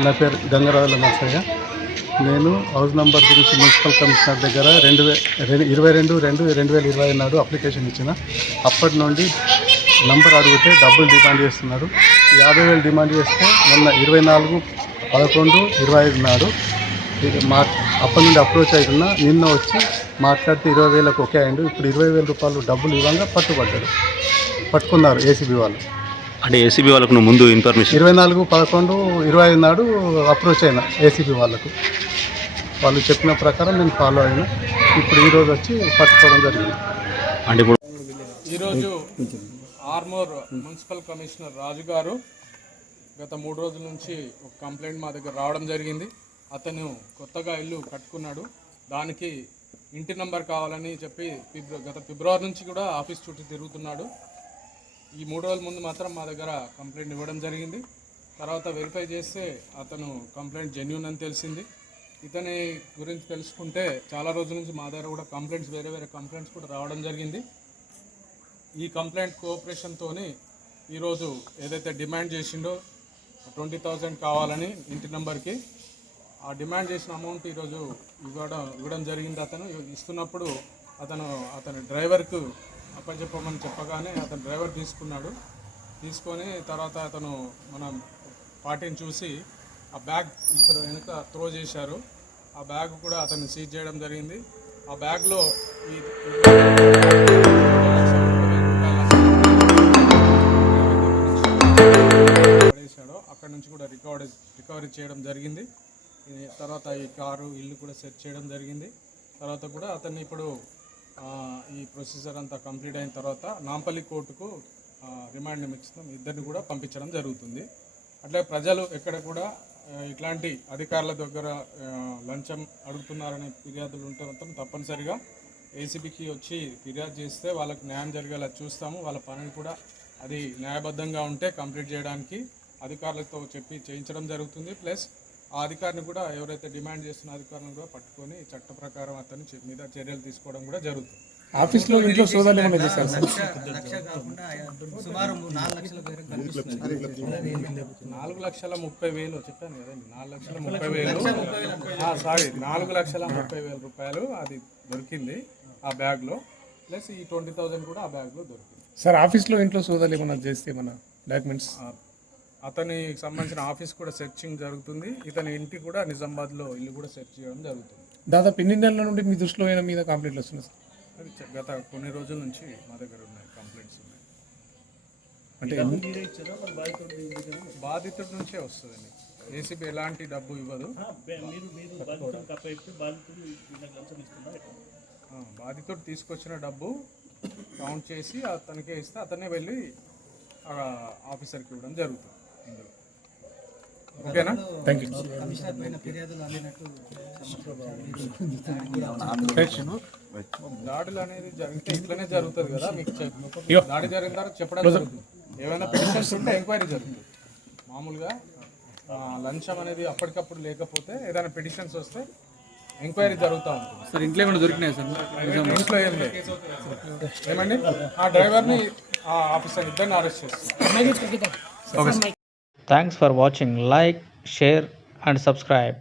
నా పేరు గంగరాజుల నర్సయ్య. నేను హౌస్ నంబర్ గురించి మున్సిపల్ కమిషనర్ దగ్గర 22/2/2020 నాడు అప్లికేషన్ ఇచ్చిన. అప్పటి నుండి నంబర్ అడిగితే డబ్బులు డిమాండ్ చేస్తున్నాడు. 50,000 డిమాండ్ చేస్తే మొన్న 24/11/25 నాడు అప్పటి నుండి అప్రోచ్ అవుతున్నా. నిన్న వచ్చి మాట్లాడితే 20,000కు ఓకే అయ్యిండు. ఇప్పుడు 20,000 రూపాయలు డబ్బులు ఇవ్వంగా పట్టుకున్నారు ఏసీబీ వాళ్ళు. అంటే ఏసీబీ వాళ్ళకు నువ్వు ముందు ఇన్ఫర్మేషన్ 24/11/25 నాడు అప్రోచ్ అయినా ఏసీబీ వాళ్ళకు. వాళ్ళు చెప్పిన ప్రకారం నేను ఫాలో అయినా. ఇప్పుడు ఈరోజు వచ్చి పట్టుకోవడం జరిగింది. అంటే ఇప్పుడు ఈరోజు ఆర్మూర్ మున్సిపల్ కమిషనర్ రాజు గారు గత 3 రోజుల నుంచి ఒక కంప్లైంట్ మా దగ్గర రావడం జరిగింది. అతను కొత్తగా ఇల్లు కట్టుకున్నాడు. దానికి ఇంటి నెంబర్ కావాలని చెప్పి గత ఫిబ్రవరి నుంచి కూడా ఆఫీస్ చుట్టూ తిరుగుతున్నాడు. ఈ 3 రోజుల ముందు మాత్రం మా దగ్గర కంప్లైంట్ ఇవ్వడం జరిగింది. తర్వాత వెరిఫై చేస్తే అతను కంప్లైంట్ జెన్యూన్ అని తెలిసింది. ఇతని గురించి తెలుసుకుంటే చాలా రోజుల నుంచి మా దగ్గర కూడా కంప్లైంట్స్ వేరే కంప్లైంట్స్ కూడా రావడం జరిగింది. ఈ కంప్లైంట్ కోఆపరేషన్తో ఈరోజు ఏదైతే డిమాండ్ చేసిండో 20,000 కావాలని ఇంటి నెంబర్కి, ఆ డిమాండ్ చేసిన అమౌంట్ ఈరోజు ఇవ్వడం జరిగింది. అతను ఇస్తున్నప్పుడు అతని డ్రైవర్కు అప్పచెప్పమని చెప్పగానే అతను డ్రైవర్ తీసుకొని తర్వాత అతను మన పార్టీని చూసి ఆ బ్యాగ్ ఇక్కడ వెనుక త్రో చేశారు. ఆ బ్యాగ్ కూడా అతను సీజ్ చేయడం జరిగింది. ఆ బ్యాగ్లో ఈ పడేశాడో అక్కడ నుంచి కూడా రికవరీ చేయడం జరిగింది. తర్వాత ఈ కారు ఇల్లు కూడా సెర్చ్ చేయడం జరిగింది. తర్వాత కూడా అతన్ని ఇప్పుడు ఈ ప్రొసీజర్ అంతా కంప్లీట్ అయిన తర్వాత నాంపల్లి కోర్టుకు రిమాండ్ నియమించడం, ఇద్దరిని కూడా పంపించడం జరుగుతుంది. అట్లే ప్రజలు ఎక్కడ కూడా ఇట్లాంటి అధికారుల దగ్గర లంచం అడుగుతున్నారనే ఫిర్యాదులు ఉంటే మాత్రం తప్పనిసరిగా ఏసీబీకి వచ్చి ఫిర్యాదు చేస్తే వాళ్ళకి న్యాయం జరిగేలా చూస్తాము. వాళ్ళ పనిని కూడా అది న్యాయబద్ధంగా ఉంటే కంప్లీట్ చేయడానికి అధికారులతో చెప్పి చేయించడం జరుగుతుంది. ప్లస్ ఆ అధికారిని కూడా ఎవరైతే డిమాండ్ చేస్తున్న అధికారులను కూడా పట్టుకొని చట్ట ప్రకారం అతని మీద చర్యలు తీసుకోవడం కూడా జరుగుతుంది. ఆఫీస్లో ఇంట్లో సోదాలు ఏమైనా చేశారు సార్? 4,30,000 చెప్పాను కదండి, 4,30,000 సారీ 4,30,000 రూపాయలు అది దొరికింది ఆ బ్యాగ్లో. ప్లస్ ఈ 20,000 కూడా ఆ బ్యాగ్లో దొరికింది. సార్ ఆఫీస్లో ఇంట్లో సోదాలు ఏమైనా చేస్తే మన డాక్యుమెంట్స్ అతనికి సంబంధించిన ఆఫీస్ కూడా సెర్చింగ్ జరుగుతుంది. ఇతని ఇంటి కూడా నిజామాబాద్లో ఇల్లు కూడా సెర్చ్ చేయడం జరుగుతుంది. దాదాపు ఎన్ని నెలల నుండి మీ దృష్టిలో అయినా మీద కంప్లైంట్లు వస్తున్నాయి సార్? అది గత కొన్ని రోజుల నుంచి మా దగ్గర ఉన్నాయి కంప్లైంట్స్ ఉన్నాయి. అంటే బాధితుడి నుంచే వస్తుందండి. ఏసీబీ ఎలాంటి డబ్బు ఇవ్వదు. బాధితుడు తీసుకొచ్చిన డబ్బు కౌంట్ చేసి అతనికే ఇస్తే అతనే వెళ్ళి ఆఫీసర్కి ఇవ్వడం జరుగుతుంది. ఇందులో ఓకేనా? Thank you. దాడులు అనేది జరిగితే ఇట్లనే జరుగుతుంది కదా. మీకు దాడి జరిగిన తర్వాత చెప్పడం జరుగుతుంది. ఏమైనా పిటిషన్స్ ఉంటే ఎంక్వైరీ జరుగుతుంది. మామూలుగా లంచం అనేది అప్పటికప్పుడు లేకపోతే ఏదైనా పిటిషన్స్ వస్తే ఎంక్వైరీ జరుగుతూ ఉంటుంది. సార్ ఇంట్లో ఏమైనా దొరికినాయి సార్? ఇంట్లో ఏం లేదు. ఏమండి ఆ డ్రైవర్ని ఆ ఆఫీసర్ ఇద్దరిని అరెస్ట్ చేస్తారు. Thanks for watching. Like, share and subscribe.